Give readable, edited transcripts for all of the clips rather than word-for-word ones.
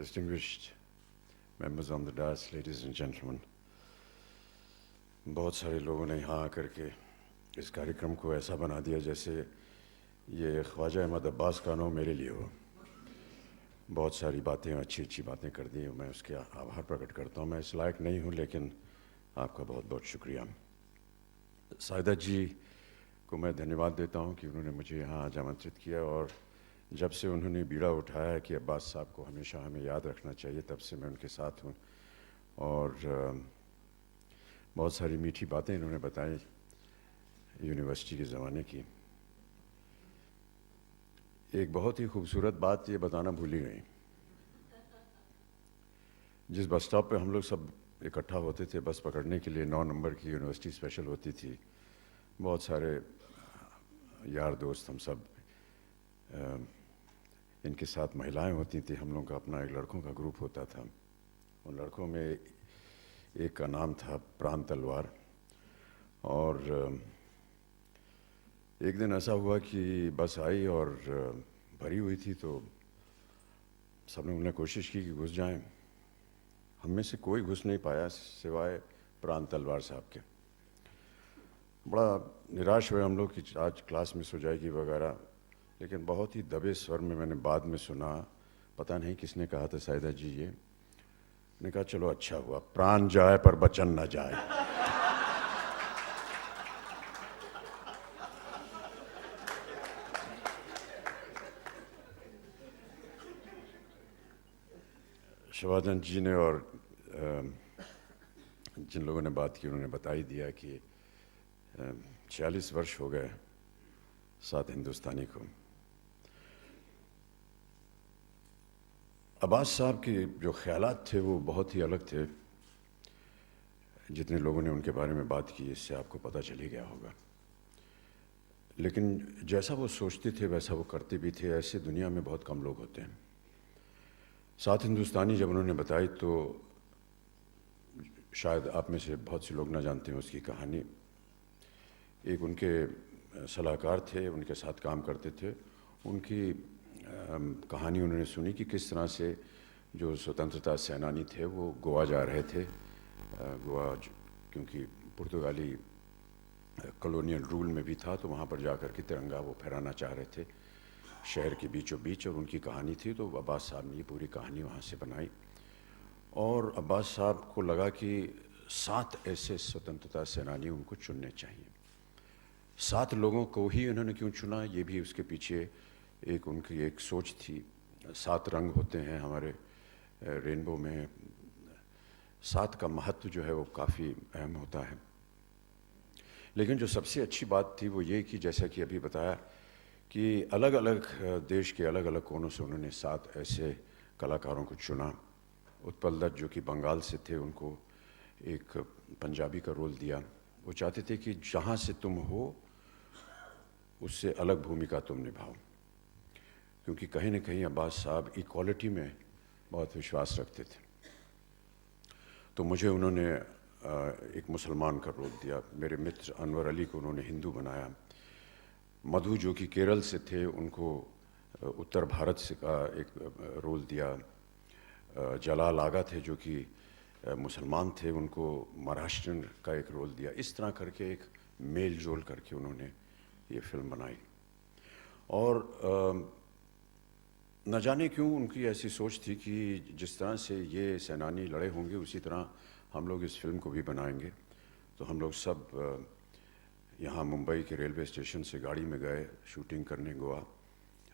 distinguished members on the dais, ladies and gentlemen, बहुत सारे लोगों ने यहाँ आकर के इस कार्यक्रम को ऐसा बना दिया जैसे ये ख्वाजा अहमद अब्बास का नाम मेरे लिए हो। बहुत सारी बातें, अच्छी अच्छी बातें कर दी, मैं उसके आभार प्रकट करता हूँ। मैं इस लायक नहीं हूँ, लेकिन आपका बहुत बहुत शुक्रिया। सायदा जी को मैं धन्यवाद देता हूँ कि उन्होंने मुझे यहाँ आज आमंत्रित किया, और जब से उन्होंने बीड़ा उठाया कि अब्बास साहब को हमेशा हमें याद रखना चाहिए, तब से मैं उनके साथ हूँ। और बहुत सारी मीठी बातें इन्होंने बताई यूनिवर्सिटी के ज़माने की। एक बहुत ही खूबसूरत बात ये बताना भूल ही गई। जिस बस स्टॉप पे हम लोग सब इकट्ठा होते थे बस पकड़ने के लिए, 9 नंबर की यूनिवर्सिटी स्पेशल होती थी, बहुत सारे यार दोस्त हम सब, इनके साथ महिलाएं होती थी। हम लोग का अपना एक लड़कों का ग्रुप होता था। उन लड़कों में एक का नाम था प्राण तलवार। और एक दिन ऐसा हुआ कि बस आई और भरी हुई थी, तो सब लोगों ने कोशिश की कि घुस जाएं। हम में से कोई घुस नहीं पाया सिवाय प्राण तलवार साहब के। बड़ा निराश हुए हम लोग कि आज क्लास मिस हो जाएगी वगैरह, लेकिन बहुत ही दबे स्वर में मैंने बाद में सुना, पता नहीं किसने कहा था, सायदा जी ये ने कहा चलो अच्छा हुआ, प्राण जाए पर बचन न जाए। शिवानंद जी ने और जिन लोगों ने बात की उन्होंने बता ही दिया कि 46 वर्ष हो गए साथ हिंदुस्तानी को। अब्बास साहब के जो ख्यालात थे वो बहुत ही अलग थे। जितने लोगों ने उनके बारे में बात की, इससे आपको पता चल ही गया होगा। लेकिन जैसा वो सोचते थे वैसा वो करते भी थे। ऐसे दुनिया में बहुत कम लोग होते हैं। साथ हिंदुस्तानी जब उन्होंने बताई तो शायद आप में से बहुत से लोग ना जानते हैं उसकी कहानी। एक उनके सलाहकार थे, उनके साथ काम करते थे। उनकी कहानी उन्होंने सुनी कि किस तरह से जो स्वतंत्रता सेनानी थे वो गोवा जा रहे थे। गोवा क्योंकि पुर्तगाली कॉलोनियल रूल में भी था, तो वहाँ पर जाकर के तिरंगा वो फहराना चाह रहे थे शहर के बीचों बीच, और उनकी कहानी थी। तो अब्बास साहब ने ये पूरी कहानी वहाँ से बनाई, और अब्बास साहब को लगा कि 7 ऐसे स्वतंत्रता सेनानी उनको चुनने चाहिए। 7 लोगों को ही उन्होंने क्यों चुना, ये भी उसके पीछे एक उनकी एक सोच थी। 7 रंग होते हैं हमारे रेनबो में, 7 का महत्व जो है वो काफ़ी अहम होता है। लेकिन जो सबसे अच्छी बात थी वो ये कि जैसा कि अभी बताया कि अलग अलग देश के अलग अलग कोनों से उन्होंने 7 ऐसे कलाकारों को चुना। उत्पल दत्त जो कि बंगाल से थे, उनको एक पंजाबी का रोल दिया। वो चाहते थे कि जहाँ से तुम हो उससे अलग भूमिका तुम निभाओ, क्योंकि कहीं न कहीं अब्बास साहब इक्वालिटी में बहुत विश्वास रखते थे। तो मुझे उन्होंने एक मुसलमान का रोल दिया। मेरे मित्र अनवर अली को उन्होंने हिंदू बनाया। मधु जो कि केरल से थे, उनको उत्तर भारत से का एक रोल दिया। जलाल आगा थे जो कि मुसलमान थे, उनको महाराष्ट्रन का एक रोल दिया। इस तरह करके एक मेल जोल करके उन्होंने ये फिल्म बनाई। और न जाने क्यों उनकी ऐसी सोच थी कि जिस तरह से ये सेनानी लड़े होंगे उसी तरह हम लोग इस फिल्म को भी बनाएंगे। तो हम लोग सब यहाँ मुंबई के रेलवे स्टेशन से गाड़ी में गए शूटिंग करने गोवा।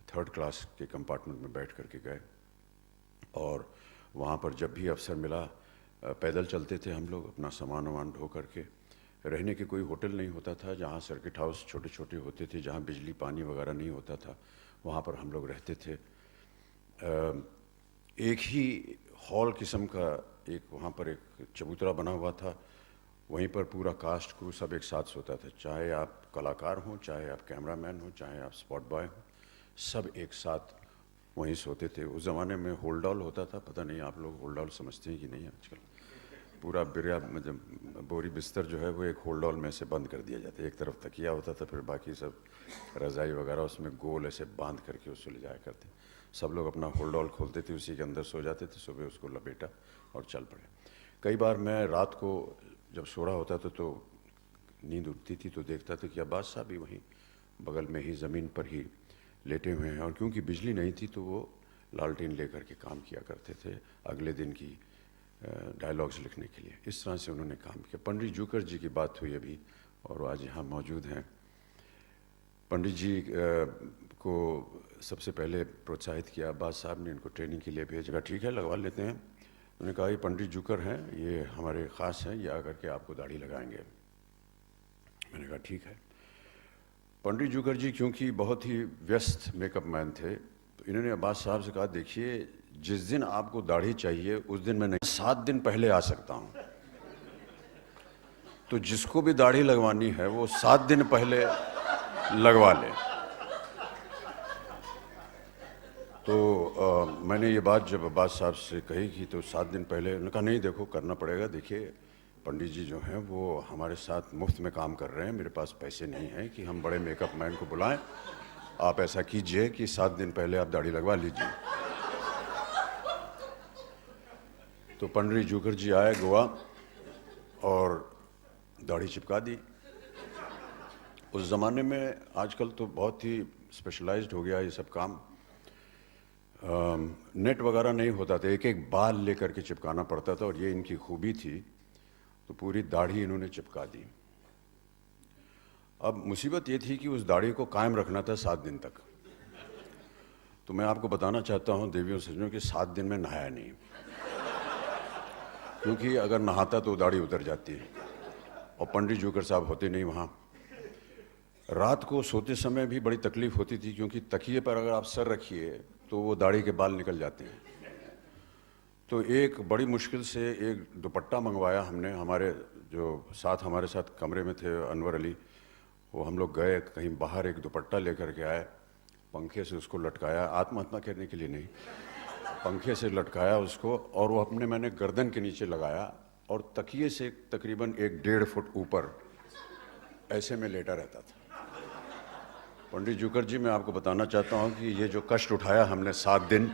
3rd क्लास के कंपार्टमेंट में बैठ करके गए, और वहाँ पर जब भी अवसर मिला पैदल चलते थे हम लोग, अपना सामान वामान ढो करके। रहने के कोई होटल नहीं होता था। जहाँ सर्किट हाउस छोटे छोटे होते थे, जहाँ बिजली पानी वगैरह नहीं होता था, वहाँ पर हम लोग रहते थे। एक ही हॉल किस्म का एक वहाँ पर एक चबूतरा बना हुआ था, वहीं पर पूरा कास्ट क्रू सब एक साथ सोता था। चाहे आप कलाकार हों, चाहे आप कैमरामैन हों, चाहे आप स्पॉट बॉय हों, सब एक साथ वहीं सोते थे। उस ज़माने में होल्डॉल होता था, पता नहीं आप लोग होल्डॉल समझते हैं कि नहीं आजकल। पूरा बिरिया मतलब बोरी बिस्तर जो है वो एक होल्डॉल में से बंद कर दिया जाता है। एक तरफ तकिया होता था, फिर बाकी सब रज़ाई वगैरह उसमें गोल ऐसे बांध करके उसको ले जाया करते। सब लोग अपना होल्ड ऑल खोलते थे, उसी के अंदर सो जाते थे, सुबह उसको लपेटा और चल पड़े। कई बार मैं रात को जब सो रहा होता था तो नींद उठती थी तो देखता था कि अब्बास साहब भी वहीं बगल में ही ज़मीन पर ही लेटे हुए हैं, और क्योंकि बिजली नहीं थी तो वो लालटेन लेकर के काम किया करते थे अगले दिन की डायलॉग्स लिखने के लिए। इस तरह से उन्होंने काम किया। पंडित जूकर जी की बात हुई अभी, और वो आज यहाँ मौजूद हैं। पंडित जी को सबसे पहले प्रोत्साहित किया, अब्बास साहब ने इनको ट्रेनिंग के लिए भेजा। ठीक है, लगवा लेते हैं। उन्होंने कहा ये पंडित जूकर हैं, ये हमारे ख़ास हैं, ये आकर के आपको दाढ़ी लगाएंगे। मैंने कहा ठीक है। पंडित जूकर जी क्योंकि बहुत ही व्यस्त मेकअप मैन थे, तो इन्होंने अब्बास साहब से कहा देखिए जिस दिन आपको दाढ़ी चाहिए उस दिन मैं नहीं, 7 दिन पहले आ सकता हूँ, तो जिसको भी दाढ़ी लगवानी है वो 7 दिन पहले लगवा ले। तो मैंने ये बात जब अब्बास साहब से कही कि तो 7 दिन पहले, उन्होंने कहा नहीं देखो करना पड़ेगा। देखिए पंडित जी जो हैं वो हमारे साथ मुफ्त में काम कर रहे हैं, मेरे पास पैसे नहीं हैं कि हम बड़े मेकअप मैन को बुलाएं। आप ऐसा कीजिए कि 7 दिन पहले आप दाढ़ी लगवा लीजिए। तो पंडित जूकर जी आए गोवा और दाढ़ी चिपका दी। उस ज़माने में, आजकल तो बहुत ही स्पेशलाइज्ड हो गया ये सब काम, नेट वगैरह नहीं होता था, एक एक बाल लेकर के चिपकाना पड़ता था, और ये इनकी खूबी थी। तो पूरी दाढ़ी इन्होंने चिपका दी। अब मुसीबत ये थी कि उस दाढ़ी को कायम रखना था 7 दिन तक। तो मैं आपको बताना चाहता हूँ देवियों सज्जनों कि 7 दिन में नहाया नहीं, क्योंकि अगर नहाता तो दाढ़ी उतर जाती है, और पंडित जूकर साहब होते नहीं वहाँ। रात को सोते समय भी बड़ी तकलीफ होती थी, क्योंकि तकिए पर अगर आप सर रखिए तो वो दाढ़ी के बाल निकल जाते हैं। तो एक बड़ी मुश्किल से एक दुपट्टा मंगवाया हमने। हमारे जो हमारे साथ कमरे में थे अनवर अली, वो हम लोग गए कहीं बाहर, एक दुपट्टा लेकर के आए, पंखे से उसको लटकाया, आत्महत्या करने के लिए नहीं, पंखे से लटकाया उसको, और वो मैंने गर्दन के नीचे लगाया, और तकिए से तकरीबन 1-1.5 फुट ऊपर ऐसे में लेटा रहता था। पंडित जूकर जी, मैं आपको बताना चाहता हूँ कि ये जो कष्ट उठाया हमने 7 दिन,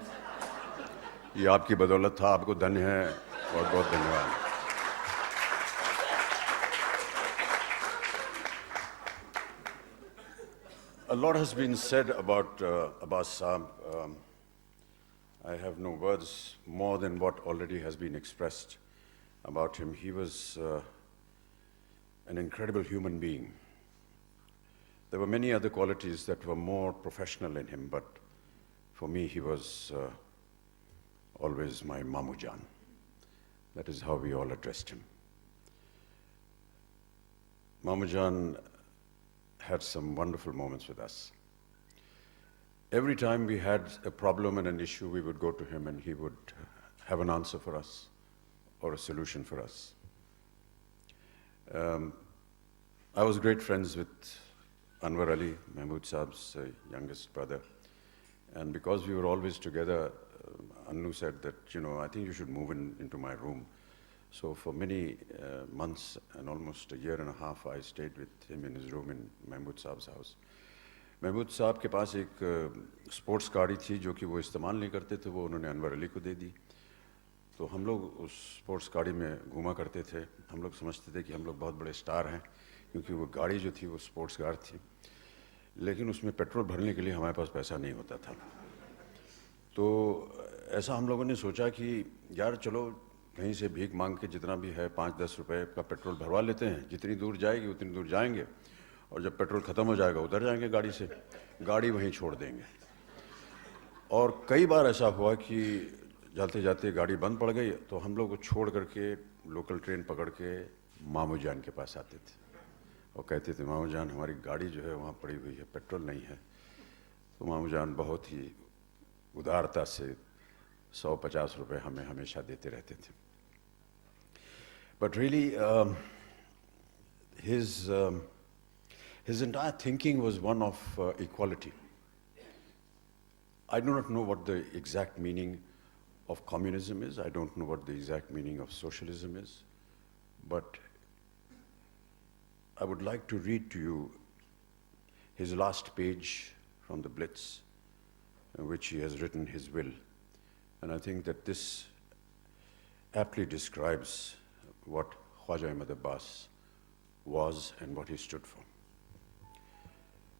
ये आपकी बदौलत था। आपको धन्य है, बहुत बहुत धन्यवाद। A lot has been said about Abbas Saab. I have no words more than what already has been expressed about him. He was an incredible human being. There were many other qualities that were more professional in him, but for me he was always my Mamu Jan. That is how we all addressed him. Mamu Jan had some wonderful moments with us. Every time we had a problem and an issue, we would go to him and he would have an answer for us or a solution for us. I was great friends with Anwar Ali, Mahmood Saab's youngest brother. And because we were always together, Annu said that, I think you should move into my room. So for many months and almost a year and a half, I stayed with him in his room in Mahmood Saab's house. Mahmood साहब के पास एक sports गाड़ी थी जो कि वो इस्तेमाल नहीं करते थे, वो उन्होंने अनवर अली को दे दी। तो हम लोग उस स्पोर्ट्स गाड़ी में घूमा करते थे। हम लोग समझते थे कि हम लोग बहुत बड़े स्टार हैं, क्योंकि वो गाड़ी जो थी वो स्पोर्ट्स कार थी, लेकिन उसमें पेट्रोल भरने के लिए हमारे पास पैसा नहीं होता था। तो ऐसा हम लोगों ने सोचा कि यार चलो कहीं से भीख मांग के जितना भी है 5-10 रुपए का पेट्रोल भरवा लेते हैं, जितनी दूर जाएगी उतनी दूर जाएंगे, और जब पेट्रोल ख़त्म हो जाएगा उतर जाएंगे गाड़ी से, गाड़ी वहीं छोड़ देंगे। और कई बार ऐसा हुआ कि जाते जाते गाड़ी बंद पड़ गई, तो हम लोग को छोड़ करके लोकल ट्रेन पकड़ के मामू जान के पास आते थे और कहते थे मामू जान हमारी गाड़ी जो है वहाँ पड़ी हुई है, पेट्रोल नहीं है। तो मामू जान बहुत ही उदारता से 100-50 रुपये हमें हमेशा देते रहते थे। But really his entire thinking was one of equality. I do not know what the exact meaning of communism is. I don't know what the exact meaning of socialism is. But I would like to read to you his last page from the Blitz, which he has written his will. And I think that this aptly describes what Khwaja Ahmad Abbas was and what he stood for.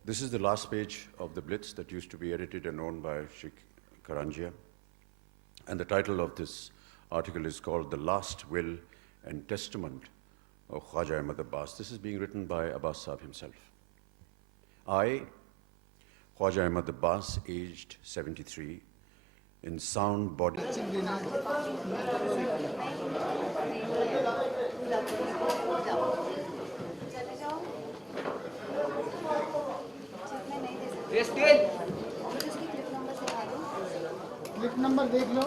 This is the last page of the Blitz that used to be edited and owned by Sheikh Karanjia. And the title of this article is called The Last Will and Testament of Khwaja Ahmad Abbas. This is being written by Abbas Sahib himself. I, Khwaja Ahmad Abbas, aged 73, in sound body. Clip number देख लो।